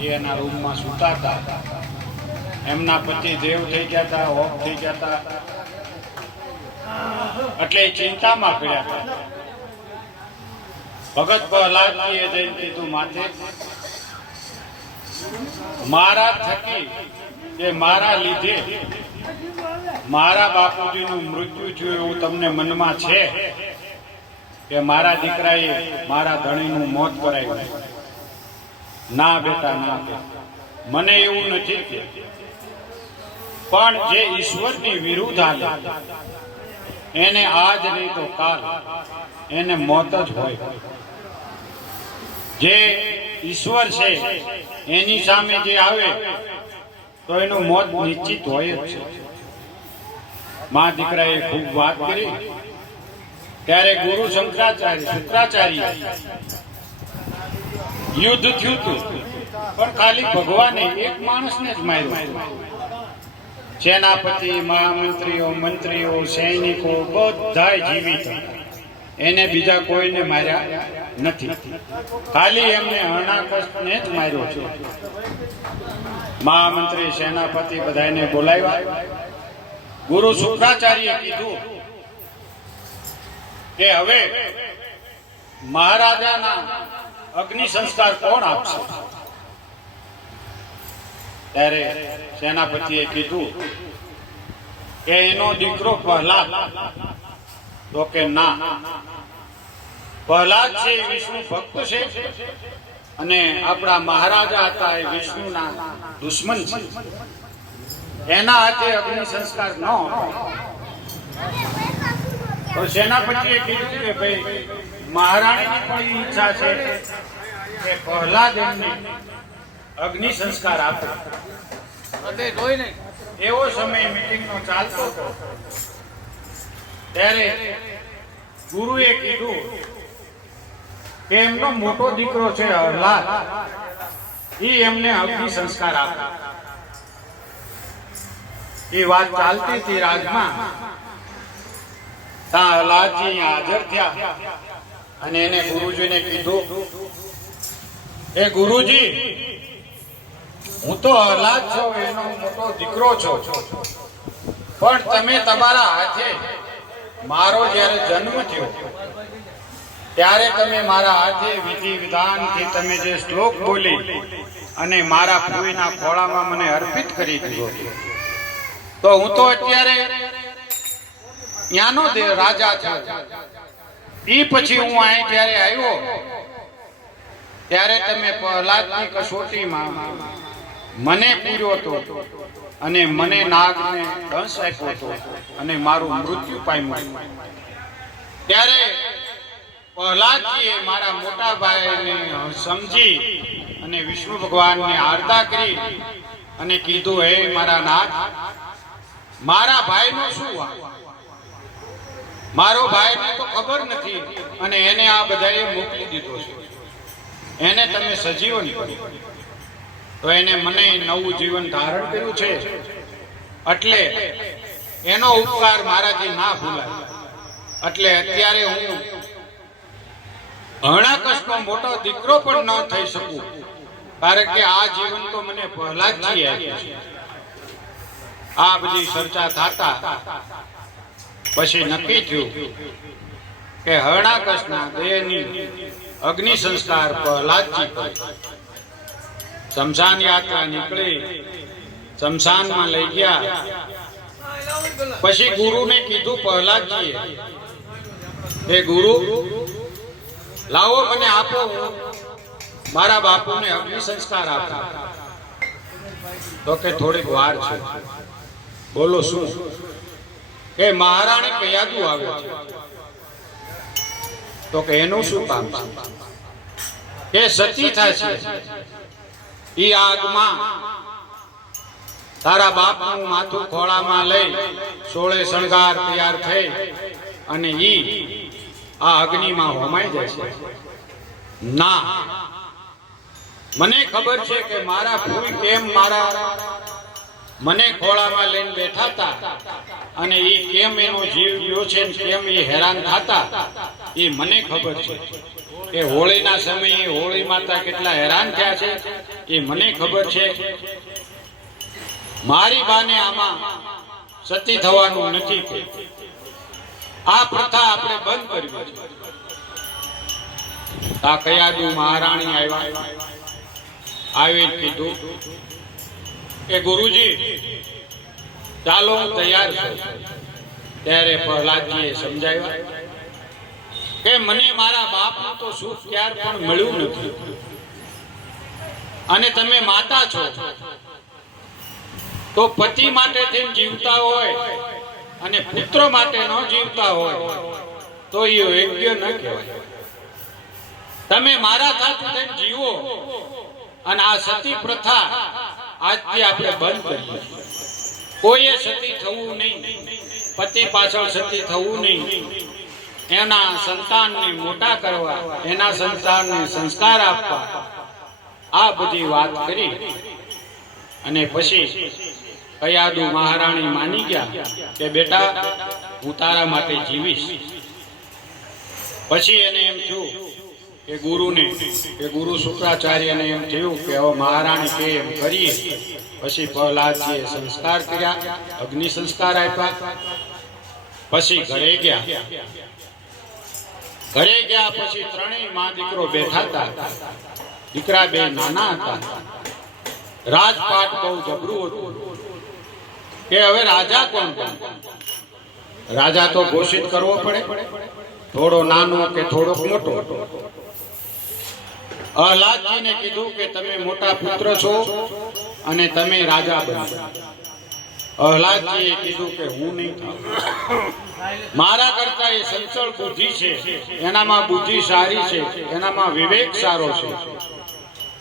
એ એના રૂમમાં સૂતા હતા. એમના પતિ દેવ થઈ ગયા હતા, ઓફ થઈ ગયા હતા, એટલે ચિંતામાં પડ્યા હતા. ભગત પ્રહલાદજીએ જઈને કીધું, માથે મારા થકી કે મારા લીધે મારા બાપુજીનું મૃત્યુ થયું એવું તમને મનમાં છે કે મારા દીકરાએ મારા ધણીનું મોત કરાવ્યું? ના બેટા, ના બેટા, મને એવું નથી કે, પણ જે ઈશ્વરની વિરુદ્ધ હાલે એને આજ નહીં તો કાલ એને મોત જ હોય. જે ઈશ્વર છે એની સામે જે આવે તો એનું મોત નિશ્ચિત હોય જ છે. મા દીકરાએ ખૂબ વાત કરી ત્યારે ગુરુ શુક્રાચાર્ય યુદ્ધ થયું હતું, પણ ખાલી ભગવાને એક માણસને જ માર્યો. સેનાપતિ, મહામંત્રીઓ, મંત્રીઓ, સૈનિકો બધા જીવિત, એને બીજા કોઈને માર્યા નથી. ખાલી એમને હરણાકશને જ માર્યો છે. મહામંત્રી, સેનાપતિ બધાને બોલાવ્યા. ગુરુ શુક્રાચાર્ય કીધું કે હવે મહારાજાના અગ્નિ સંસ્કાર કોણ આપશે? ત્યારે સેનાપતિએ કીધું કે એનો દીકરો પ્રહલાદ. તો કે ના, પ્રહલાદ છે એ વિષ્ણુ ભક્ત છે અને આપણા મહારાજા હતા એ વિષ્ણુના દુશ્મન છે. એના હાથે અગ્નિ સંસ્કાર ન તો સેનાપતિએ કીધું કે ભાઈ મહારાણીની પણ ઈચ્છા છે કે પ્રહલાદ એમને અગ્નિ સંસ્કાર આપે. એવો સમય મીટિંગનો ચાલતો હતો ત્યારે ગુરુએ કીધું કે એમનો મોટો દીકરો છે પ્રહલાદ, એ એમને અગ્નિ સંસ્કાર આપે. એ વાત ચાલતી હતી રાજમાં. ત્યાં પ્રહલાદજી હાજર થયા અને એને ગુરુજીને કીધું, એ ગુરુજી, હું તો પ્રહલાદ છું, એનો મોટો દીકરો છું, પણ તમે તમારા હાથે મારો જ્યારે જન્મ થયો ત્યારે તમે મારા હાથે વિધિ વિધાનથી તમે જે શ્લોક બોલી અને મારા ફૂઈના ખોળામાં મને અર્પિત કરી દીધો, તો હું તો અત્યારે ત્યાંનો રાજા છું. એ પછી હું અહીં જ્યારે આવ્યો ત્યારે તમે પ્રહલાદની કસોટીમાં મને પૂર્યો હતો અને મને નાગને દંશ આપ્યો હતો અને મારું મૃત્યુ પામ્યું. ત્યારે પ્રહલાદજીએ મારા મોટા ભાઈને સમજી અને વિષ્ણુ ભગવાનને આરતા કરી અને કીધું, હે મારા નાગ, મારા ભાઈનો શું વાંક? મારો ભાઈને તો ખબર નથી અને એને આ બધાએ મોકલી દીધો છે. એને તમે સજીવન કર્યો તો એને મને નવું જીવન ધારણ કર્યું છે, એટલે એનો ઉપકાર મારાથી ના ભૂલાય. એટલે અત્યારે હું હરણાકશનો મોટો દીકરો પણ ન થઈ શકું, કારણ કે આ જીવન તો મને પ્રહલાદજી આપ્યું છે. આ બધી ચર્ચા થતા પછી નક્કી થયું કે હરણાકશના દેહની અગ્નિ સંસ્કાર પ્રહલાદજી કરે. શમશાન યાત્રા નીકળી, શમશાનમાં લઈ ગયા. પછી ગુરુને કીધું પ્રહલાદજીએ, હે ગુરુ, લાવો મને આપો, મારા બાપુને અગ્નિ સંસ્કાર આપો. તો કે થોડીક વાર છે. બોલો શું? કે મહારાણી કયાદું આવે છે. તો કે એનું શું કામ છે? કે સતી થશે. ઈ આગમાં તારા બાપનું માથું ખોળામાં લઈ 16 શણગાર તૈયાર થઈ અને ઈ આ અગ્નિમાં હોમાઈ જશે. ના, મને ખબર છે કે મારા ફૂલ કેમ મને ખોળામાં લઈને બેઠા હતા અને ઈ કેમ એનો જીવ ગયો છે, કેમ એ હેરાન થતા, એ મને ખબર છે. કે હોળીના સમયે હોળી માતા કેટલા હેરાન થયા છે એ મને ખબર છે. મારી બાને આમાં સતી થવાનું નથી કે આ પ્રથા આપણે બંધ કરવી છે. આ કયાદુ મહારાણી આવ્યા, આવી કીધું કે ગુરુજી ચાલો હું તૈયાર છું. ત્યારે પ્રહલાદજીએ સમજાવ્યા કે મને મારા બાપનું તો સુખ ક્યાર પણ મળ્યું નથી, અને તમે માતા છો તો પતિ માટે થઈને જીવતા હોય અને પુત્ર માટે ન જીવતા હોય તો એ યોગ્ય ન કહેવાય. તમે મારા સાથે થઈને જીવો, અને આ સતી પ્રથા આજથી આપણે બંધ કરીએ. કોઈએ સતી થવું નહીં, પતિ પાછળ સતી થવું નહીં. એના સંતાનને મોટા કરવા, એના સંતાનને સંસ્કાર આપવા, આ બધી વાત કરી. અને પછી કયાદુ મહારાણી માની ગયા કે બેટા હું તારા માટે જીવીશ. પછી એને એમ થયું કે ગુરુ શુક્રાચાર્યને એમ થયું કે હવે મહારાણી કે એમ કરીએ. પછી પ્રહલાદજીએ સંસ્કાર કર્યા, અગ્નિ સંસ્કાર આપ્યા. પછી ઘરે ગયા પછી ત્રણેય માં દીકરો બેઠા હતા. દીકરા બે નાના હતા. રાજપાટ બહુ જબરું હતું કે હવે રાજા કોણ બને. રાજા તો ઘોષિત કરવો પડે, થોડો નાનો કે થોડોક મોટો. પ્રહલાદજીને કીધું કે તમે મોટા પુત્ર છો અને તમે રાજા બનો. પ્રહલાદજીએ કીધું કે હું નહીં થાઉં. મારા કરતા એ સંચળ બુદ્ધિ છે, એનામાં બુદ્ધિ સારી છે, એનામાં વિવેક સારો છે.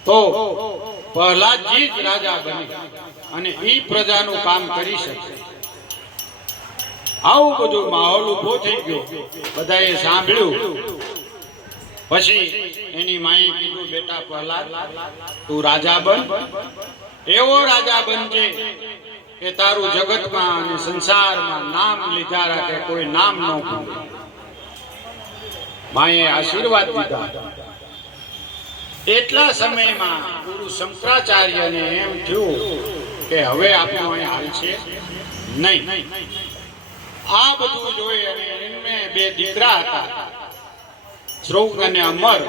તો પ્રહલાદજી જ રાજા બને અને ઈ પ્રજાનું કામ કરી શકે. આવું બધું માહોલ ઉભો થઈ ગયો, બધાએ સાંભળ્યું. પછી એની માએ કીધું બેટા પ્રહલાદ તું રાજા બન, એવો રાજા બનજે કે તારું જગતમાં અને સંસારમાં નામ લીધા રાખે, કોઈ નામ ન ભૂલે. માએ આશીર્વાદ દીધા. એટલા સમયમાં ગુરુ શંકરાચાર્યને એમ થયું કે હવે આપણો અહીં હાલ છે નહીં. આ બધું જોઈ અને એમને બે દીકરા હતા, શ્રૌક અને અમર.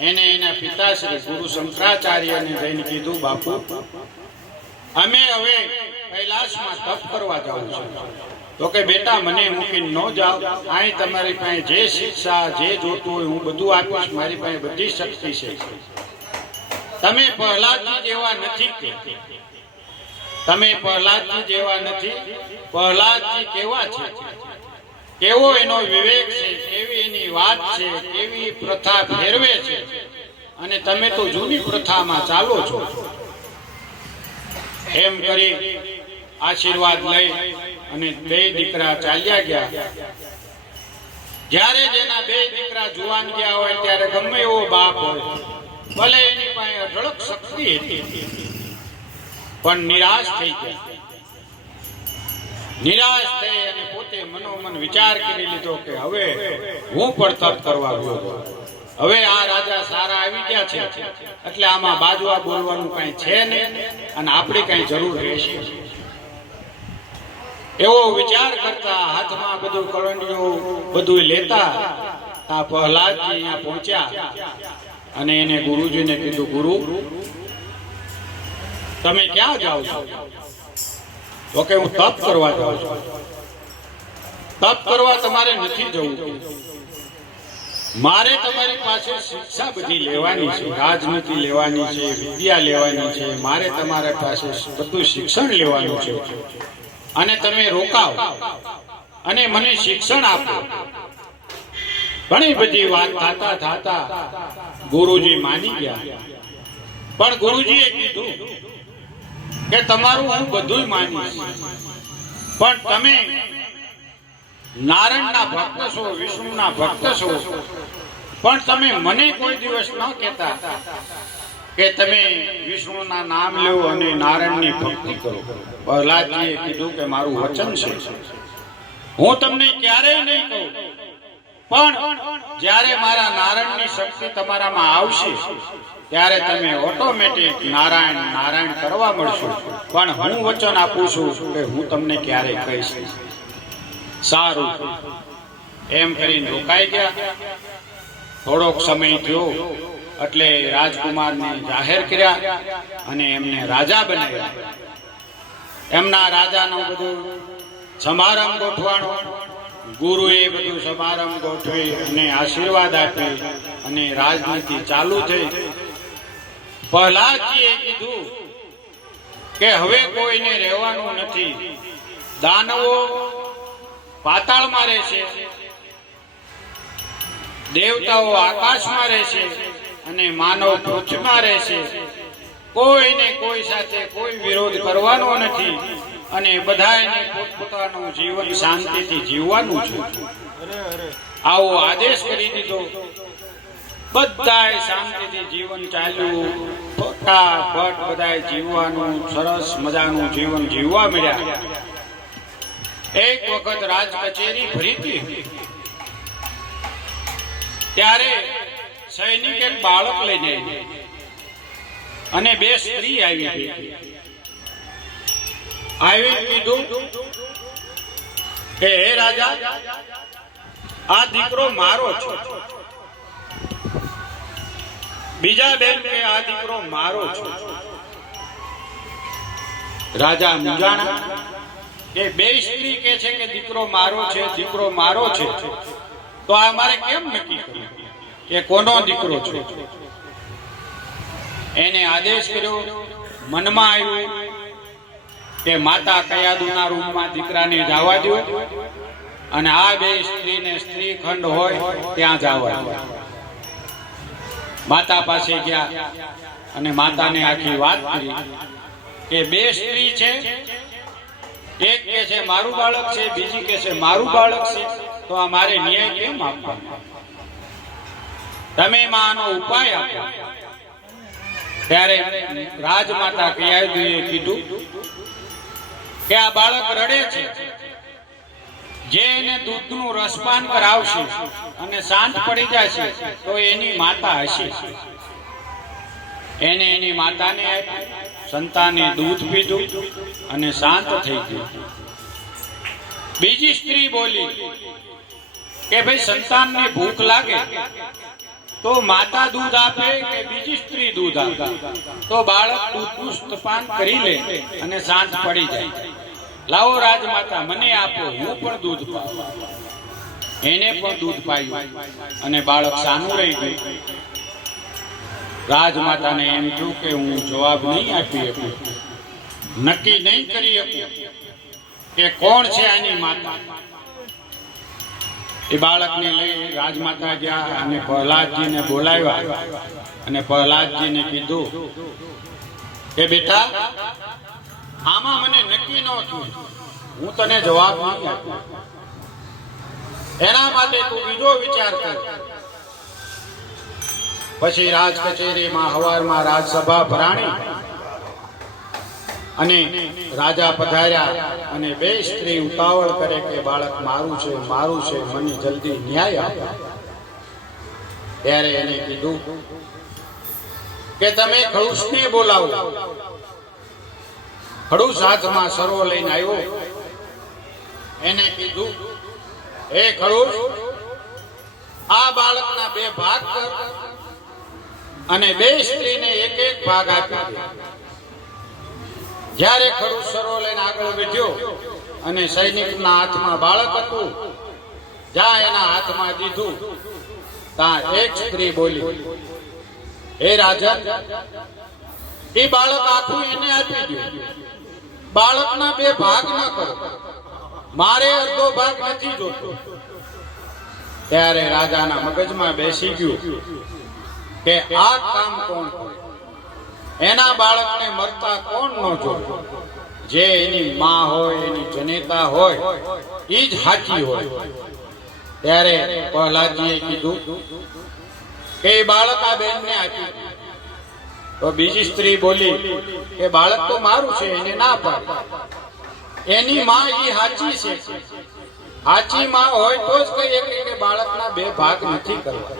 એને એના પિતાશ્રી ગુરુ શંકરાચાર્યને જઈને કીધું બાપુ અમે હવે કૈલાસમાં તપ કરવા જવું છે. તો કે બેટા મને મૂકીને ન જાઓ, અહીં તમારી પાસે જે શિક્ષા જે જોતું હોય હું બધું આપીશ, મારી પાસે બધી શક્તિ છે. તમે પ્રહલાદજી જેવા નથી કે તમે પ્રહલાદજી જેવા નથી. પ્રહલાદજી કેવા છે, કેવો એનો વિવેક છે, કેવી એની વાત છે, કેવી પ્રથા ફેરવે છે, અને તમે તો જૂની પ્રથામાં ચાલો છો. એમ કરી આશીર્વાદ લઈ અને બે દીકરા ચાલ્યા ગયા. જ્યારે જેના બે દીકરા જુવાન ગયા હોય ત્યારે ગમે એવો બાપ હોય, ભલે એની પાસે અઢળક શક્તિ હતી, પણ નિરાશ થઈ ગયા. નિરાશ થઈ અને પોતે મનોમન વિચાર કરી લીધો કે હવે હું પણ તપ કરવા ગયો. હવે આ રાજા સારા આવી ગયા છે એટલે આમાં બાજવા બોલવાનું કઈ છે નહીં, અને આપણી કઈ જરૂર રહેશે. એવો વિચાર કરતા હાથમાં બધું કળંડિયું બધું લેતા આ પ્રહલાદજી અહીંયા પહોંચ્યા. અને એને ગુરુજીને કીધું ગુરુ તમે ક્યાં જાઓ છો? તો કે હું તપ કરવા જાઉં છું. તપ કરવા તમારે નથી જવું, મારે તમારી પાસે શિક્ષા બધી લેવાની છે, રાજનીતિ લેવાની છે, વિદ્યા લેવાની છે. મારે તમારા પાસે બધું શિક્ષણ લેવાનું છે. અને તમે રોકાવ અને મને શિક્ષણ આપો. ઘણી બધી વાત થતા ગુરુજી માની ગયા. પણ ગુરુજીએ કીધું કે તમારું હું બધું માનીશ, પણ તમે નારાયણના ભક્ત છો, વિષ્ણુના ભક્ત છો, પણ તમે મને કોઈ દિવસ ન કહેતા કે તમે વિષ્ણુના નામ લો અને નારાયણની ભક્તિ કરો. પ્રહલાદજીએ કીધું કે મારું વચન છે, હું તમને ક્યારેય નહીં કહું, પણ જ્યારે મારા નારાયણની શક્તિ તમારામાં આવશે ત્યારે તમે ઓટોમેટિક નારાયણ નારાયણ કરવા મળશો. પણ હું વચન આપું છું કે હું તમને ક્યારેય કહીશ નહીં. સારું એમ કરીને રોકાઈ ગયા. થોડોક સમય થયો એટલે રાજકુમારને જાહેર કર્યા અને એમને રાજા બનાવ્યા. એમના રાજાનો બધું સમારંભ ગોઠવાણો. ગુરુએ બધું સમારંભ ગોઠવી અને આશીર્વાદ આપી અને રાજનીતિ ચાલુ થઈ. પ્રહલાદજીએ કીધું કે હવે કોઈને રહેવાનું નથી. દાનવો પાતાળમાં રહેશે, દેવતાઓ આકાશમાં રહેશે અને માનવ પૃથ્વીમાં રહેશે. કોઈને કોઈ સાથે કોઈ વિરોધ કરવાનો નથી અને બધાને પોતપોતાનું જીવન શાંતિથી જીવવાનું છે. આવો આદેશ કરી દીધો. બધાએ શાંતિથી જીવન ચાલ્યું. ફટાફટ બધાએ જીવવાનું સરસ મજાનું જીવન જીવવા મળ્યા. એક વખત રાજ કચેરી ભરી હતી ત્યારે સૈનિક એક બાળક લઈને અને બે સ્ત્રી આવી કીધું કે હે રાજા, આ દીકરો મારો છે. બીજા બેન કે આ દીકરો મારો છે. રાજા મૂંઝાણા કે બે સ્ત્રી કે છે કે દીકરો મારો છે, દીકરો મારો છે, તો આ મારે કેમ નક્કી કરવું કે કોનો દીકરો છે? એને આદેશ કર્યો. મનમાં આવ્યું કે માતા કયાદુના રૂપમાં દીકરાને જવા દો અને આ બે સ્ત્રીને સ્ત્રી ખંડ હોય ત્યાં જવા દો. માતા પાસે ગયા અને માતાને આખી વાત કરી કે બે સ્ત્રી છે, એક કે છે મારું બાળક છે, બીજી કે છે મારું બાળક છે, તો આ મારે ન્યાય કેમ આપવાનો? તમે આનો ઉપાય આપો. ત્યારે રાજમાતા કયાદુએ કીધું કે આ બાળક રડે છે, જે એને દૂધનું રસપાન કરાવશે અને શાંત પડી જશે તો એની માતા હશે. એને એની માતાને આપ્યું. સંતાને દૂધ પીધું અને શાંત થઈ ગયું. બીજી સ્ત્રી બોલી કે ભાઈ સંતાનને ભૂખ લાગે તો માતા દૂધ આપે કે બીજી સ્ત્રી દૂધ આપે તો બાળક દૂધનું સ્તપાન કરી લે અને શાંત પડી જાય. લાવો રાજમાતા, મને આપો, હું પણ દૂધ પાઉં. એને પણ દૂધ પાયું અને બાળક સાનું રહી ગયું. રાજમાતાને એમ થયું કે હું જવાબ નહીં આપી શકું, નક્કી નહીં કરી શકું કે કોણ છે આની માતા. એ બાળકને લઈ રાજમાતા ગયા અને પ્રહલાદજીને બોલાવ્યા અને પ્રહલાદજીને કીધું કે બેટા, આમાં મને નક્કી ન થયું, હું તને જવાબ નહીં આપું. એના માટે તું બીજો વિચાર કર. પછી રાજ કચેરીમાં હવારમાં રાજસભા ભરાણી અને રાજા પધાર્યા અને બે સ્ત્રી ઉતાવળ કરે કે બાળક મારું છે, મારું છે, મને જલ્દી ન્યાય આપો. ત્યારે એને કીધું કે તમે ખડૂસને બોલાવો. ખડૂસ હાથમાં સરો લઈને આવ્યો. એને કીધું, હે ખડૂસ, આ બાળકના બે ભાગ કર અને બે સ્ત્રીને એક એક ભાગ આપી દે. જ્યારે ખડૂસ સરો લઈને આગળ વધ્યો અને સૈનિકના હાથમાં બાળક હતું, જ્યાં એના હાથમાં દીધું ત્યાં એક સ્ત્રી બોલી, હે રાજન, એ બાળક આખું એને આપી દો. બાળકના બે ભાગ ન કરો, મારે અડધો ભાગ નથી જોતો. ત્યારે રાજાના મગજમાં બેસી ગયું કે આ કામ કોણ કરે? એના બાળકને મરતા કોણ ન જોવે? જે એની માં હોય, એની જનેતા હોય, એ જ સાચી હોય. ત્યારે પ્રહલાદજીએ કીધું કે એ બાળક આ બેનને આપી. તો બીજી સ્ત્રી બોલી કે બાળક તો મારું છે, એને ના પાડ. એની માં એ સાચી છે, સાચી માં હોય તો જ કહીએ કે બાળકના બે ભાગ નથી કરવા.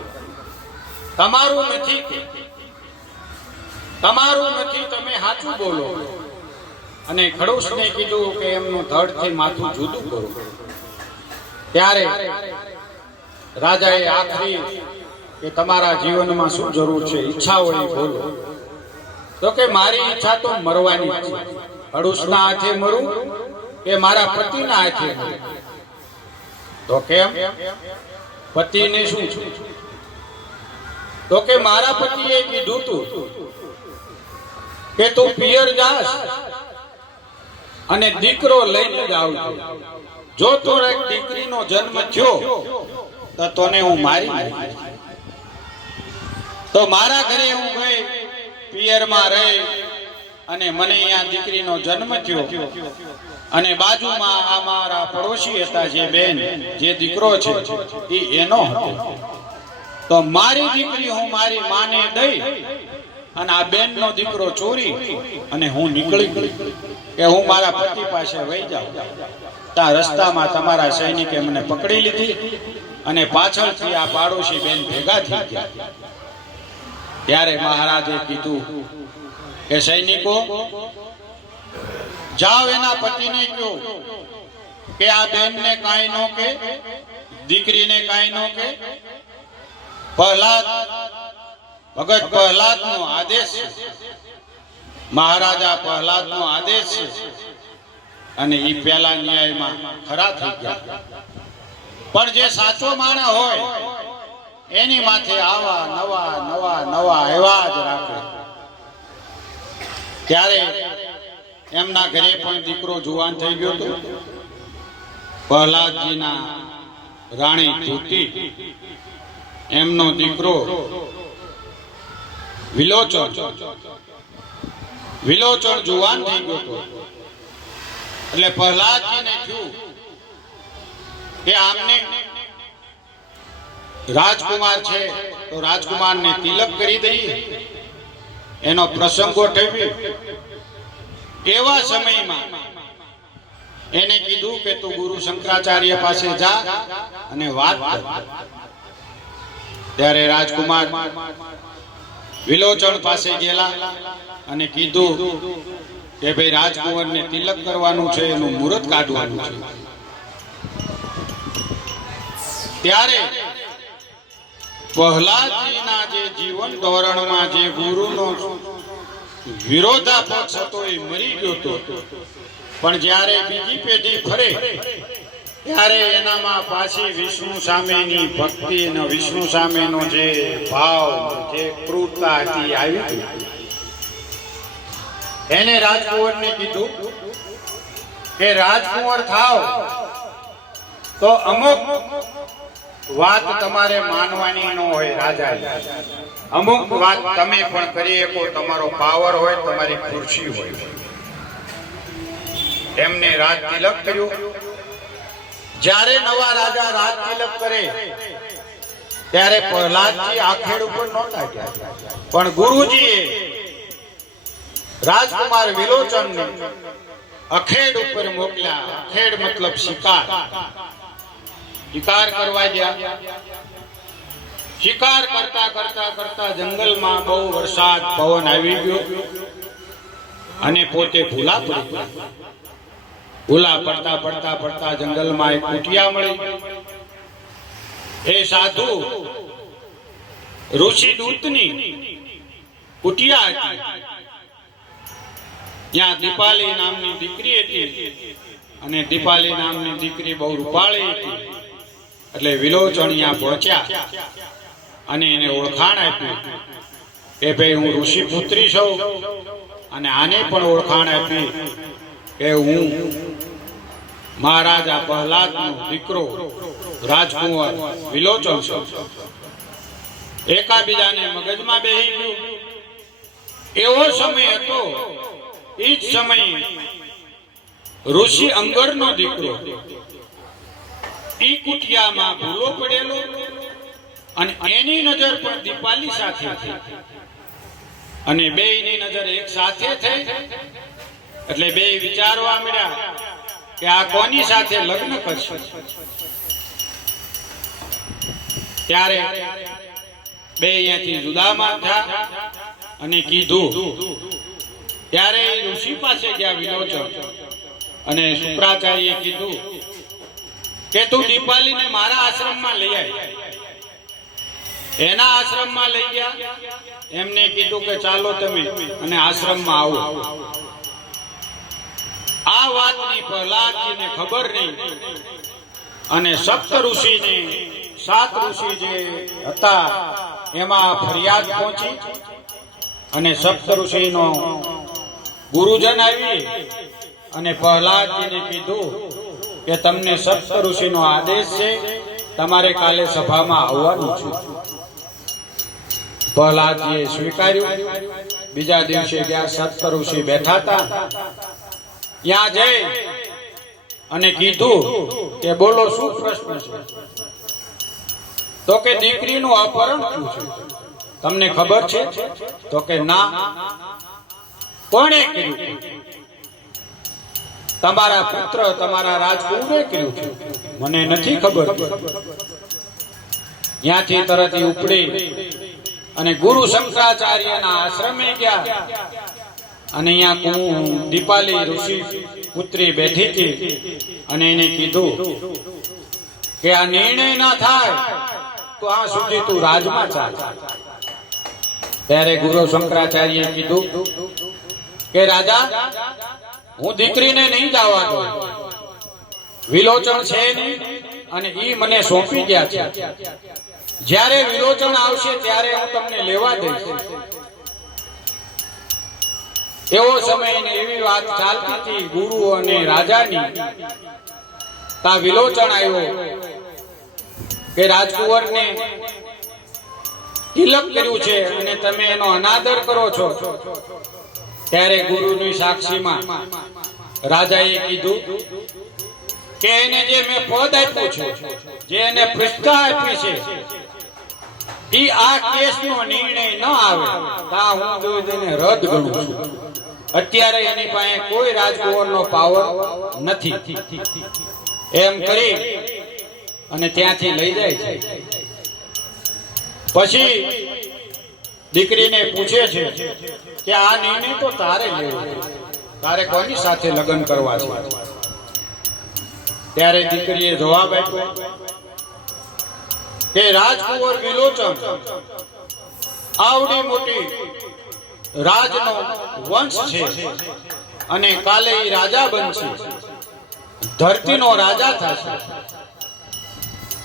તમારું નથી કે તમારું નથી, તમે સાચું બોલો. અને ખડૂસને કીધું કે એમનું ધડથી માથું જુદું કરો. ત્યારે રાજાએ આખરી કે તમારા જીવનમાં શું જરૂર છે, ઈચ્છા હોય એ બોલો. તો કે મારી ઈચ્છા તો મરવાની છે. ખડૂસના હાથે મરું કે મારા પતિના હાથે મરું? તો કેમ? પતિને શું છે? તો કે મારા પતિએ કીધું તું કે તું પિયર જાસ અને દીકરો લઈને જ આવજો. જો તો એક દીકરીનો જન્મ થયો તો તને હું મારી નાખીશ. તો મારા ઘરે હું ગઈ, પિયરમાં રહી, અને મને અહીંયા દીકરીનો જન્મ થયો, અને બાજુમાં આ મારા પડોશી હતા જે બેન, જે દીકરો છે એ એનો હતો. તો મારી દીકરી હું મારી માને દઈ અને આ બેનનો દીકરો ચોરી અને હું નીકળી ગઈ કે હું મારા પતિ પાસે વહી જાઉં. ત્યાં રસ્તામાં તમારા સૈનિકે મને પકડી લીધી અને પાછળથી આ પાડોશી બેન ભેગા થઈ ગયા. ત્યારે મહારાજે કીધું કે સૈનિકો જાઓ, એના પતિને કહો કે આ બેનને કાંઈ નો કે, દીકરીને કાંઈ નો કે. ભગત પ્રહલાદનો આદેશ છે, મહારાજા પ્રહલાદનો આદેશ છે. અને એ પેલા ન્યાયમાં ખરા થઈ ગયા. પણ જે સાચો માણસ હોય એની માથે આવા નવા નવા નવા એવા જ રાખે. ત્યારે એમના ઘરે પણ દીકરો જુવાન થઈ ગયો હતો. પ્રહલાદજીના રાણી ધૂતી, એમનો દીકરો વિલોચન જુવાન થઈ ગયો હતો. એટલે પ્રહલાદજીને થયું કે આમને રાજકુમાર છે તો રાજકુમારને તિલક કરી દઈએ, એનો પ્રસંગ ગોઠવી. એવા સમયમાં એને કીધું કે તું ગુરુ શંકરાચાર્ય પાસે જા અને વાત કર. ત્યારે રાજકુમાર વિલોચન પાસે ગયેલા અને કીધું કે ભાઈ રાજકુમારને તિલક કરવાનું છે, એનું મુહૂર્ત કાઢવાનું છે. ત્યારે પ્રહલાદજીના જે જીવન ધોરણમાં જે ગુરુનો વિરોધાપક્ષ હતો એ મરી ગયો હતો. પણ જ્યારે બીજી પેઢી ફરે ત્યારે એનામાં પાછી વિષ્ણુ સામેની ભક્તિ અને વિષ્ણુ સામેનો જે ભાવ, જે ક્રૂરતા હતી આવી ગઈ. એને રાજકુંવરને કીધું કે રાજકુંવર થાવ તો અમુક વાત તમારે માનવાની ન હોય. રાજા અમુક વાત તમે પણ કરી શકો, તમારો પાવર હોય, તમારી ખુરશી હોય. એમને રાજ તિલક કર્યું. જ્યારે નવા રાજા રાજ તિલક કરે ત્યારે પ્રહલાદજી આખેડ ઉપર નહોતા ગયા, પણ ગુરુજીએ રાજકુમાર વિલોચનને અખેડ ઉપર મોકલ્યા. અખેડ મતલબ શિકાર. શિકાર કરવા ગયા. શિકાર કરતા કરતા કરતા જંગલમાં બહુ વરસાદ પવન આવી ગયો અને પોતે ભૂલા પડી ગયા. ભૂલા પડતા પડતા પડતા જંગલમાં એક કુટિયા મળી. એ સાધુ ઋષિ દૂતની કુટિયા હતી. ત્યાં દીપાલી નામની દીકરી હતી અને દીપાલી નામની દીકરી બહુ રૂપાળી હતી. એટલે વિલોચન ત્યાં પહોંચ્યા અને એને ઓળખાણ આપી કે ભાઈ હું ઋષિ પુત્રી છું. અને આને પણ ઓળખાણ આપી કે હું મહારાજા પ્રહલાદનો દીકરો રાજકુંવર વિલોચન છું. એકાબીજાને મગજમાં બેહી ગયું. એવો સમય હતો. એ જ સમયે ઋષિ અંગરનો દીકરો ઈ કુટિયામાં ભૂલો પડેલો અને એની નજર પણ દીપાલી સાથે થઈ અને બેયની નજર એક સાથે થઈ. એટલે બે વિચારવા મળ્યા કે આ કોની સાથે લગ્ન કરશે. ત્યારે બે અહીંયાથી જુદામાં થયા અને કીધું. ત્યારે ઋષિ પાસે ગયા વિલોચન, અને શુક્રાચાર્યએ કીધું કે તું દીપાલીને મારા આશ્રમમાં લઈ આય. એના આશ્રમમાં લઈ ગયા. એમને કીધું કે ચાલો તમે અને આશ્રમમાં આવો. આ વાતની પ્રહલાદજીને ખબર નહીં, અને સપ્ત ઋષિને 7 ઋષિ જે હતા એમાં ફરિયાદ પહોંચી, અને સપ્ત ઋષિનો ગુરુજન આવી અને પ્રહલાદજીને કીધું કે તમને સપ્ત ઋષિનો આદેશ છે, તમારે કાલે સભામાં આવવાનું છે. પ્રહલાદજીએ સ્વીકાર્યું. બીજા દિવસે ગયા. સપ્ત ઋષિ બેઠા હતા. ત્યાં જઈ અને કીધું કે બોલો શું પ્રશ્ન છે. તો કે દીકરીનું અપહરણ થયું છે, તમને ખબર છે? તો કે ના. કોણે કર્યું? તમારા પુત્ર તમારા રાજકુમારે કર્યું છે, મને નથી ખબર. ત્યાંથી તરત ઉપડી અને ગુરુ શંકરાચાર્યના આશ્રમે ગયા. અને અહીંયા દીપાલી ઋષિ પુત્રી બેઠી હતી, અને એને કીધું કે આ નિર્ણય ના થાય તો આ સુધી તું રાજમાં ચાલ. ત્યારે ગુરુ શંકરાચાર્યએ કીધું કે રાજા, હું દીકરીને નહીં જવા દઉં. વિલોચન છે નહીં, અને ઈ મને સોંપી ગયા છે. જ્યારે વિલોચન આવશે ત્યારે હું તમને લેવા દઈશ. એવો સમય ને એવી વાત ચાલતી હતી ગુરુ અને રાજાની. તા વિલોચન આવ્યો કે રાજકુંવરને તિલક કર્યું છે અને તમે એનો અનાદર કરો છો. ત્યારે ગુરુની સાક્ષીમાં રાજાએ કીધું કે એને જે મેં પદ આપ્યું છે, જે એને પ્રતિષ્ઠા આપી છે, ઈ આ કેસનો નિર્ણય ન આવે તા હું એને રદ ગણું છું. અત્યારે એની પાસે કોઈ રાજકુંવરનો પાવર નથી. એમ કરી અને ત્યાંથી લઈ જાય છે. પછી દીકરીને પૂછે છે કે આ નિર્ણય તો તારે લેવો, તારે કોની સાથે લગ્ન કરવા છે? ત્યારે દીકરીએ જવાબ આપ્યો કે રાજકુંવર વિલોચન આવડી મોટી રાજનો વંશ છે, અને કાલે ઈ રાજા બનશે, ધરતીનો રાજા થશે.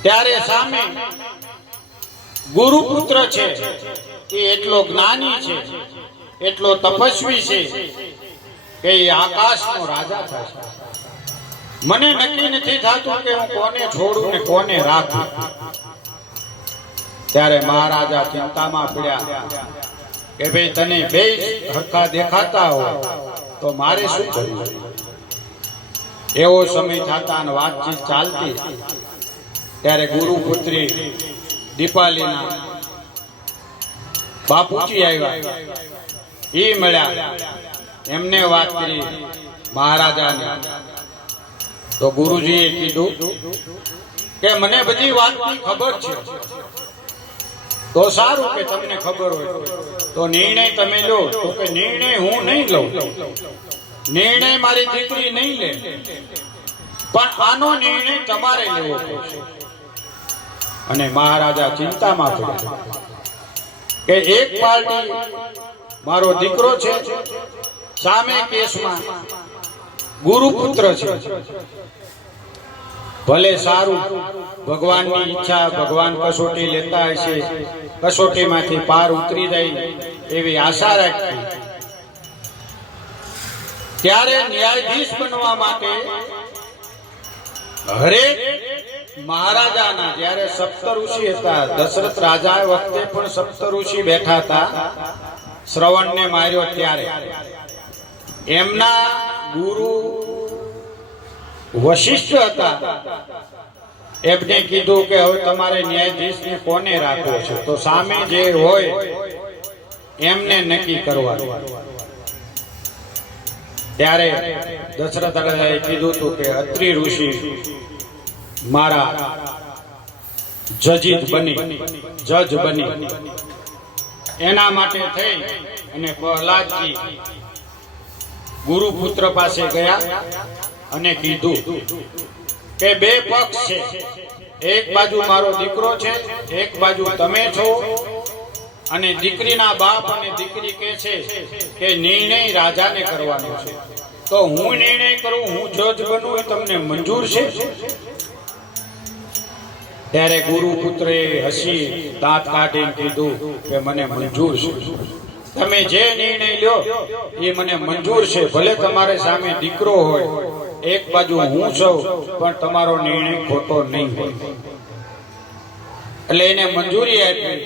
ત્યારે સામે ગુરુપુત્ર છે, એ એટલો જ્ઞાની છે, એટલો તપસ્વી છે કે એ આકાશનો રાજા થશે. મને નક્કી નથી થતું કે હું કોને છોડું ને કોને રાખું. ત્યારે મહારાજા ચિંતામાં પડ્યા કે ભાઈ તને બે હરખા દેખાતા હોય તો મારે શું કરવું? એવો સમય થતા અને વાતચીત ચાલતી. ત્યારે ગુરુપુત્રી દીપાલીના બાપુજી આવ્યા. એ મળ્યા, એમને વાત કરી મહારાજાને. તો ગુરુજીએ કીધું કે મને બધી વાતની ખબર છે. તો સારું કે તમને ખબર હોય તો નિર્ણય તમે લો. તો કે નિર્ણય હું નહીં લઉં, નિર્ણય મારી દીકરી નહીં લે, પણ આનો નિર્ણય તમારે લેવો પડશે. અને મહારાજા ચિંતામાં પડ્યા કે એક પાર્ટી મારો દીકરો છે, સામે કેસમાં ગુરુપુત્ર છે. ભલે સારું, ભગવાનની ઈચ્છા, ભગવાન કસોટી લેતા હશે, કસોટીમાંથી પાર ઉતરી જાય એવી આશા રાખી. ત્યારે ન્યાયાધીશ બનવા માટે હરેક મહારાજાના, જ્યારે સપ્ત ઋષિ હતા, દશરથ રાજા વખતે પણ સપ્ત ઋષિ બેઠા હતા. શ્રવણને માર્યો ત્યારે એમના ગુરુ વશિષ્ઠ હતા. એમને કીધું કે હવે તમારે ન્યાયાધીશને કોને રાખવો છે? તો સામે જે હોય એમને નક્કી કરવાનું. ત્યારે દશરથ રાજાએ કીધું હતું કે અત્રિ ઋષિ મારા જજ બની એના માટે થઈ અને પ્રહલાદજી ગુરુપુત્ર પાસે ગયા અને કીધું કે બે પક્ષ છે, એક બાજુ મારો દીકરો છે, એક બાજુ તમે છો, અને દીકરીના બાપ અને દીકરી કહે છે કે નિર્ણય રાજાને કરવાનો છે, તો હું નિર્ણય કરું, હું જજ બનું, એ તમને મંજૂર છે? ત્યારે ગુરુપુત્રે હસી દાંત કાઢીને કીધું કે મને મંજૂર છે, તમે જે નિર્ણય લ્યો એ મને મંજૂર છે, ભલે તમારે સામે દીકરો હોય, એક બાજુ હું છું, પણ તમારો નિર્ણય ખોટો નહીં હોય. એટલે એને મંજૂરી આપી.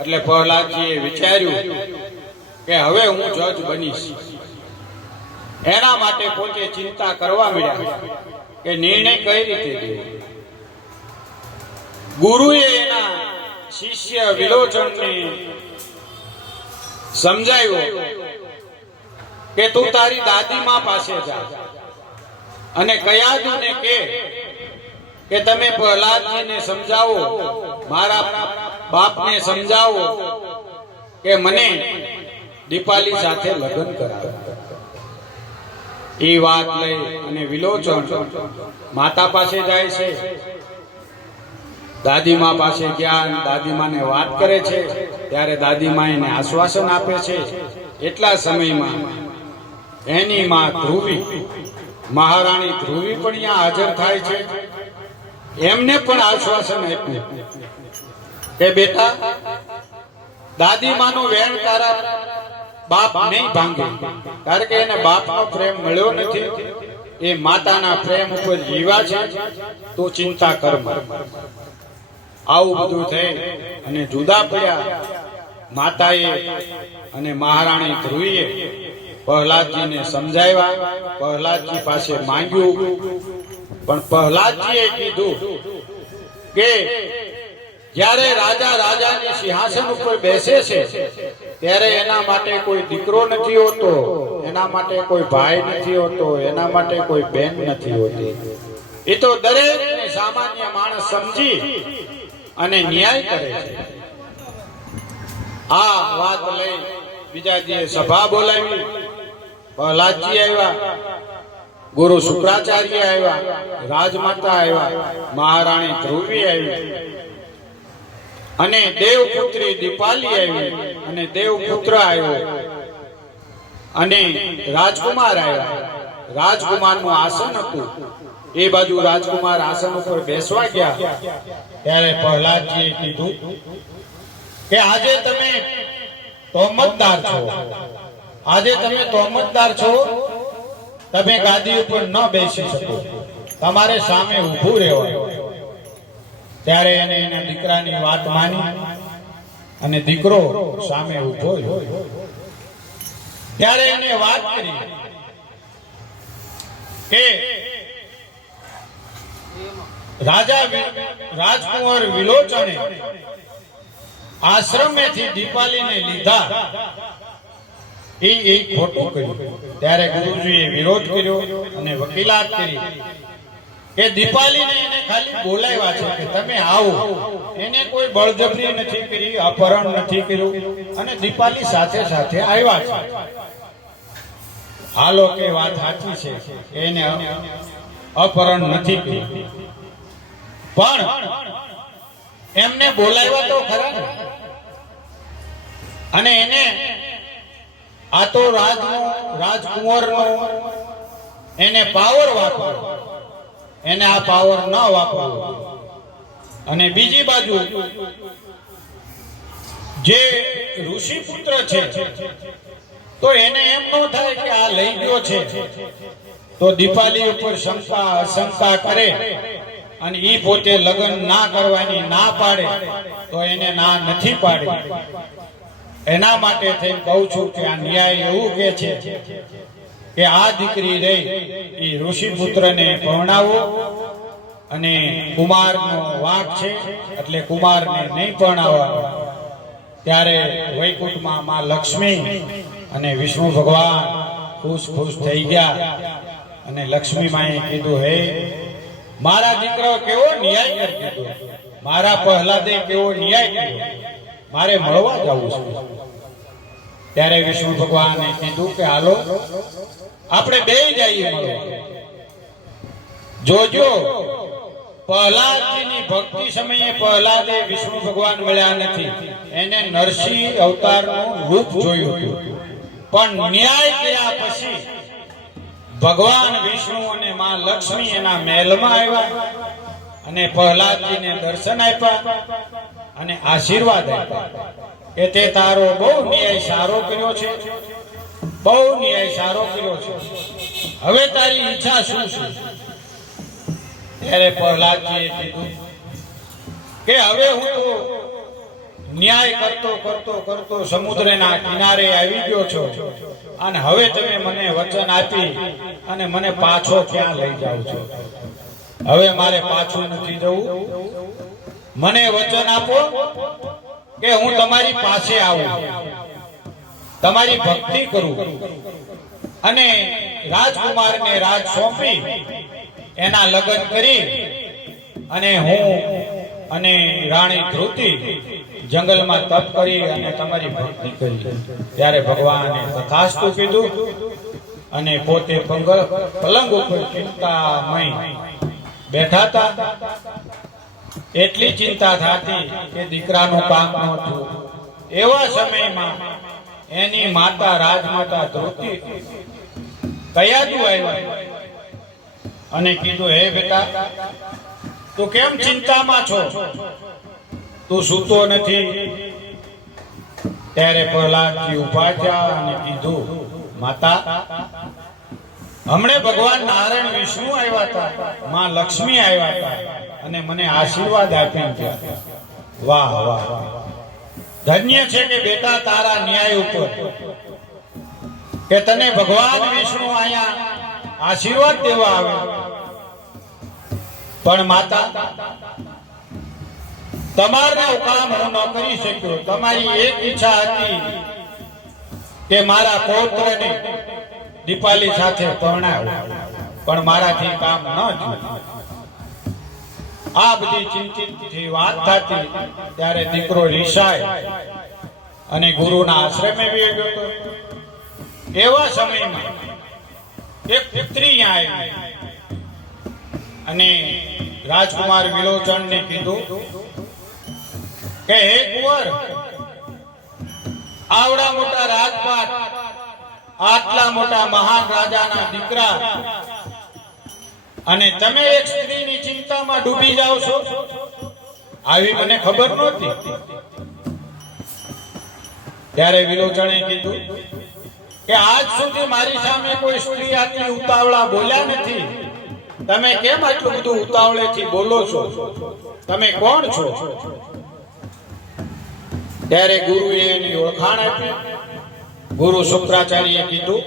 એટલે પ્રહલાદજીએ વિચાર્યું કે હવે હું જજ બનીશ. એના માટે પોતે ચિંતા કરવા મળ્યા કે નિર્ણય કઈ રીતે લેવો. ગુરુએ એના શિષ્ય વિલોચનને સમજાવ્યો કે તું તારી દાદીમા પાસે જા અને કયાદુને કે તમે પ્રહલાદજીને સમજાવો, મારા બાપને સમજાવો કે મને દીપાલી સાથે લગ્ન કરાવો. એ વાત લઈ અને વિલોચન માતા પાસે જાય છે. દાદીમા પાસે ગયા, દાદીમાને વાત કરે છે. ત્યારે દાદીમા એને આશ્વાસન આપે છે. એટલા સમયમાં એની માં ધ્રુવી, મહારાણી ધ્રુવી પણ અહીંયા હાજર થાય છે. એમને પણ આશ્વાસન આપ્યું કે બેટા, દાદીમાનું વેણ તારા બાપ નહીં ભાંગે, કારણ કે એને બાપનો પ્રેમ મળ્યો નથી, એ માતાના પ્રેમ ઉપર જીવા છે, તું ચિંતા કર. આવું બધું થઈ અને જુદા પડ્યા. માતાએ અને મહારાણી ધ્રુવીએ પ્રહલાદજીને સમજાવ્યા. પ્રહલાદજી પાસે માંગ્યું, પણ પ્રહલાદજીએ કીધું કે જ્યારે રાજા રાજાની સિંહાસન ઉપર બેસે છે ત્યારે એના માટે કોઈ દીકરો નથી હોતો, એના માટે કોઈ ભાઈ નથી હોતો, એના માટે કોઈ બેન નથી હોતી. એ તો દરેક સામાન્ય માણસ સમજી અને ન્યાય કરે છે. આ વાત લઈ બીજા દિવસે સભા બોલાવી. પ્રહલાદજી આવ્યા, ગુરુ શુક્રાચાર્ય આવ્યા, રાજમાતા આવ્યા, મહારાણી ધ્રુવી આવી, અને દેવપુત્રી દીપાલી આવી, અને દેવપુત્ર આવ્યો, અને રાજકુમાર આવ્યા. રાજકુમારનું આસન હતું, એ બાજુ રાજકુમાર આસન ઉપર બેસવા ગયા. ત્યારે પ્રહલાદજીએ કીધું કે આજે તમે તોહમતદાર છો, આજે તમે તોહમતદાર છો, તમે ગાદી ઉપર ન બેસી શકો, તમારે સામે ઊભું રહેવાનું. ત્યારે એને એના દીકરાની વાત માની અને દીકરો સામે ઊભો રહ્યો. ત્યારે એને વાત કરી કે રાજકુંવર વિલોચને આશ્રમેથી દીપાલીને લીધા, એ ખોટું કર્યું. ત્યારે ગુરુજીએ વિરોધ કર્યો અને વકીલાત કરી કે દીપાલીને એને ખાલી બોલાવ્યા છે કે તમે આવો, એને કોઈ બળજબરી નથી કરી, અપહરણ નથી કર્યું, અને દીપાલી સાથે સાથે આવ્યા છે. હાલો કે વાત સાચી છે, એને અપહરણ નથી કર્યું, પણ એમને બોલાવ્યા તો ખરા ને. અને એને આ તો રાજકુંવરનો એને પાવર વાપરવો, એને આ પાવર ન વાપરવો. અને બીજી બાજુ જે ઋષિ પુત્ર છે તો એને એમ ન થાય કે આ લઈ ગયો છે તો દીપાલી ઉપર શંકા કરે અને ઈ પોતે લગ્ન ના કરવાની ના પાડે તો એને ના નથી પાડી. એના માટે થઈને કહું છું કે આ ન્યાય એવું કે છે કે આ દીકરી રહી એ ઋષિ પુત્રને પરણાવો, અને કુમારનો વાંક છે એટલે કુમારને નહીં પરણાવવાનો. ત્યારે વૈકુંઠમાં માં લક્ષ્મી અને વિષ્ણુ ભગવાન ખુશ ખુશ થઈ ગયા અને લક્ષ્મી માએ કીધું, હે મારા દીકરો કેવો ન્યાય કરી દીધો, મારા પ્રહલાદે કેવો ન્યાય કર્યો, મારે મળવા જવું છે. ત્યારે વિષ્ણુ ભગવાને કીધું કે હાલો આપણે બે જઈએ મળવા. જોજો પ્રહલાદજીની ભક્તિ સમયે પ્રહલાદે વિષ્ણુ ભગવાન મળ્યા નથી, એને નરસિંહ અવતારનું રૂપ જોયું હતું. પણ ન્યાય કર્યા પછી ભગવાન વિષ્ણુ અને માં લક્ષ્મી એના મહેલમાં આવ્યા અને પ્રહલાદજીને દર્શન આપ્યા અને આશીર્વાદ આપ્યા કે તે તારો બહુ ન્યાય સારો કર્યો છે, બહુ ન્યાય સારો કર્યો છે, હવે તારી ઈચ્છા શું છે? ત્યારે પ્રહલાદજીએ કીધું કે હવે હું તો ન્યાય કરતો કરતો કરતો સમુદ્રના કિનારે આવી ગયો છું અને હવે તમે મને વચન આપી અને મને પાછો ક્યાં લઈ જાવ છો? હવે મારે પાછું નથી જવું. મને વચન આપો કે હું તમારી પાસે આવું, તમારી ભક્તિ કરું અને રાજકુમારને રાજ સોંપી એના લગ્ન કરી અને હું અને રાણી ધ્રુતિ જંગલમાં તપ કરી અને તમારી ભક્તિ કરી. ત્યારે ભગવાને તથાસ્તુ કીધું અને પોતે પલંગ ઉપર ચિંતામય બેઠા હતા. એટલી ચિંતા થતી કે દીકરાનું કામ ન થયું. એવા સમયમાં એની માતા રાજમાતા ધ્રુતિ કયાદુ આવ્યા અને કીધું, હે બેટા તું કેમ ચિંતામાં છો, તું સૂતો નથી? ત્યારે પ્રહલાદજી ઉભા થયા અને કીધું, માતા હમણે ભગવાન નારાયણ વિષ્ણુ આવ્યા હતા, માં લક્ષ્મી આવ્યા હતા અને મને આશીર્વાદ આપ્યા ગયા. વાહ વાહ, ધન્ય છે કે બેટા તારા ન્યાય ઉપર કે તને ભગવાન વિષ્ણુ અહીંયા આશીર્વાદ દેવા આવે. પણ માતા તમારું કામ હું ન કરી શક્યો. તમારી એક ઈચ્છા હતી કે મારા પૌત્રને દીપાલી સાથે પરણાવો, પણ મારાથી કામ ન થયું. આ બધી ચિંતિતથી વાત થતી ત્યારે દીકરો રિસાય અને ગુરુના આશ્રમે ગયો હતો. એવા સમયમાં એક પુત્રી આવી અને રાજકુમાર વિલોચનને કીધું કે હે કુંવર, આવડા મોટા રાજપાટ, આટલા મોટા મહાન રાજાના દીકરા અને તમે એક સ્ત્રીની ચિંતામાં ડૂબી જાઓ છો, આવી મને ખબર નહોતી. ત્યારે વિલોચને કીધું કે આજ સુધી મારી સામે કોઈ સ્ત્રી આટલી ઉતાવળા બોલ્યા નથી, તમે કેમ આટલું બધું ઉતાવળેથી બોલો છો? તમે કોણ છો? ત્યારે ગુરુએ એની ઓળખાણ આપી. ગુરુ શુક્રાચાર્યએ કીધું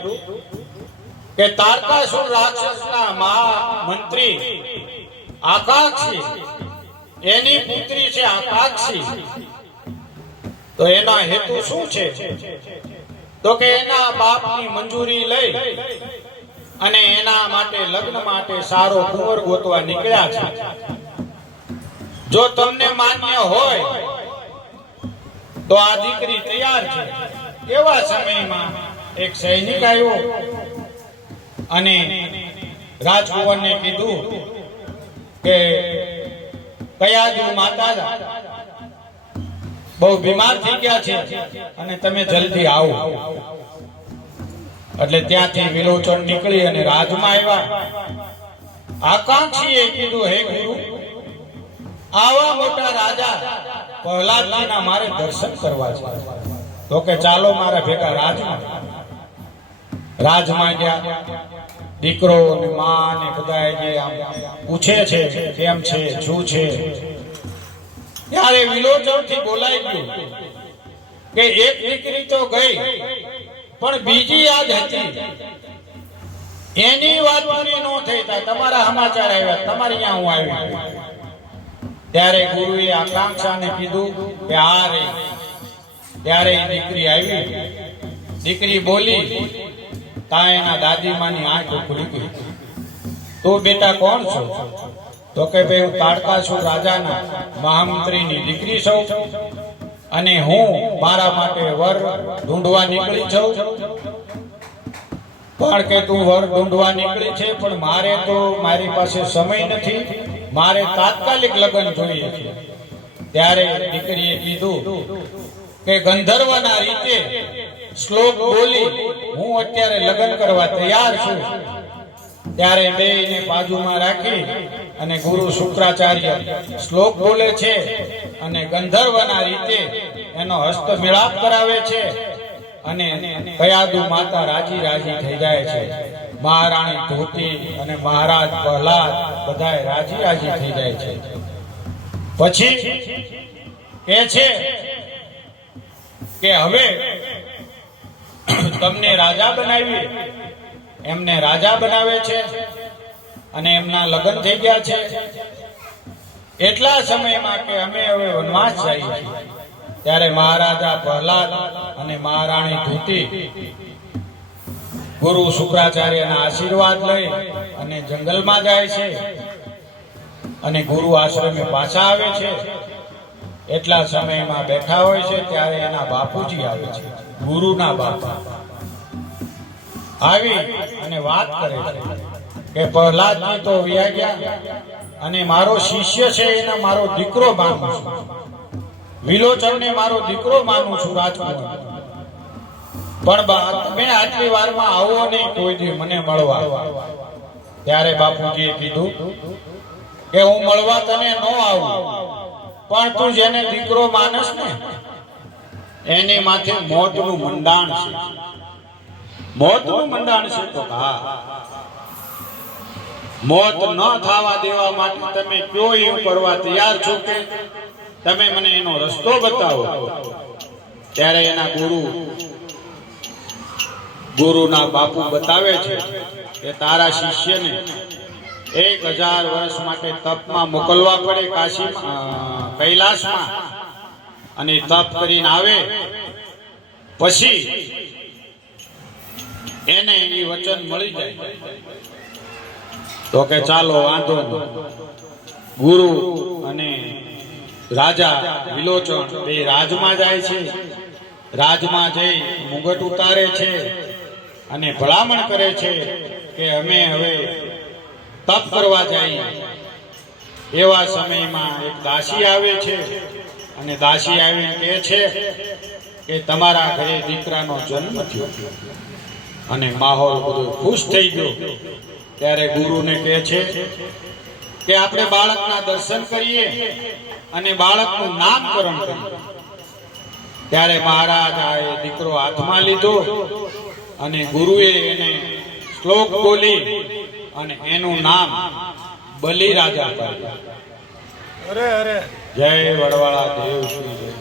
કે તારકાસુર રાક્ષસના મહામંત્રી આકાક્ષી, એની પુત્રી છે આકાક્ષી. તો એના હેતુ શું છે? તો કે એના બાપની મંજૂરી લઈ અને એના માટે લગ્ન માટે સારો કુંવર ગોતવા નીકળ્યા છે. જો તમને માન્ય હોય તો આ દીકરી તૈયાર છે. એવા સમયમાં એક સૈનિક આવ્યો અને રાજકુંવરને કીધું કે કયાદુ માતા બહુ બીમાર થઈ ગયા છે અને તમે જલ્દી આવો. એટલે ત્યાંથી વિલોચન નીકળી અને રાજમાં આવ્યા. આકાંક્ષીએ કીધું, હે ગુરુ, આવા મોટા રાજા પ્રહલાદજીના મારે દર્શન કરવા છે. તો કે ચાલો મારા ભેગા રાજમાં. રાજમાં ગયા. દીકરો ને માં ને બધા જે આમ પૂછે છે કેમ છે શું છે. ત્યારે વિલોચન થી બોલાઈ ગયું કે એક દીકરી તો ગઈ પણ બીજી યાદ હતી, એની વાત પૂરી ન થઈ. તમારા સમાચાર આવ્યા, તમારી ત્યાં હું આવ્યો. ત્યારે ગુરુએ આકાંક્ષાને કીધું કે આ રહી. ત્યારે એ દીકરી આવી. દીકરી બોલી તા એના દાદીમાની આંખ ઉઘડી ગઈ. તું બેટા કોણ છો? તો કે ભાઈ હું તાડકા છું, રાજાના મહામંત્રીની દીકરી છું, અને હું મારા માટે વર ઢૂંઢવા નીકળી છું. પણ કે તું વર ઢૂંઢવા નીકળી છે, પણ મારે તો મારી પાસે સમય નથી, મારે તાત્કાલિક લગ્ન જોઈએ છે. ત્યારે દીકરીએ કીધું કે ગંધર્વના રીતે શ્લોક બોલી હું અત્યારે લગ્ન કરવા તૈયાર છું. ત્યારે બેયને બાજુમાં રાખી અને ગુરુ શુક્રાચાર્ય શ્લોક બોલે છે અને ગંધર્વના રીતે એનો હસ્ત મિલાપ કરાવે છે, અને કયાદુ માતા રાજી રાજી થઈ જાય છે. મહારાણી ધોતી અને મહારાજ પ્રહલાદ બધાય રાજી રાજી થઈ જાય છે. પછી એ છે કે હવે તમને રાજા બનાવી, એમને રાજા બનાવે છે અને એમના લગ્ન થઈ ગયા છે. એટલા સમયમાં કે અમે હવે વનવાસ જઈએ છીએ. ત્યારે મહારાજા પ્રહલાદ અને મહારાણી ધૂતી ગુરુ શુક્રાચાર્યના આશીર્વાદ લઈ અને જંગલમાં જાય છે અને ગુરુ આશ્રમે પાછા આવે છે. એટલા સમયમાં બેઠા હોય છે ત્યારે એના બાપુજી આવે છે, ગુરુના બાપા આવી અને વાત કરે છે કે પ્રહલાદજી તો વયા ગયા અને મારો શિષ્ય છે એને મારો દીકરો માનું છું, વિલોચનને મારો દીકરો માનું છું રાજકુમાર, પણ તમે આટલી વારમાં આવો નહીં કોઈ દી મને મળવા. ત્યારે બાપુજીએ કીધું કે હું મળવા તને ન આવું, પણ તું જેને દીકરો માનસ ને એની માથે મોતનું મંડાણ છે. મોતનું મંડાણ છે? તો હા, મોત ન થવા દેવા માટે તમે કયો એવું કરવા તૈયાર છો કે તમે મને એનો રસ્તો બતાવો. ત્યારે એના ગુરુના બાપુ બતાવે છે કે તારા શિષ્યને 1000 વર્ષ માટે તપમાં મોકલવા પડે કૈલાસમાં, અને તપ કરીને આવે પછી એને એ વચન મળી જાય. તો કે ચાલો વાંધો નહીં. ગુરુ અને રાજા વિલોચન બે રાજમાં જાય છે. રાજમાં જઈ મુગટ ઉતારે છે અને ભલામણ કરે છે કે અમે હવે તપ કરવા જઈએ. એવા સમયમાં એક દાસી આવે છે અને દાસી આવીને કહે છે કે તમારા ઘરે દીકરાનો જન્મ થયો, અને માહોલ બધો ખુશ થઈ ગયો. ત્યારે ગુરુને કહે છે કે આપણે બાળકના દર્શન કરીએ અને બાળકનું નામકરણ કરીએ. ત્યારે મહારાજ આ દીકરો હાથમાં લીધો અને ગુરુએ એને શ્લોક બોલી અને એનું નામ બલિરાજા પાડ્યું. જય વડવાળા દેવ શ્રી જય.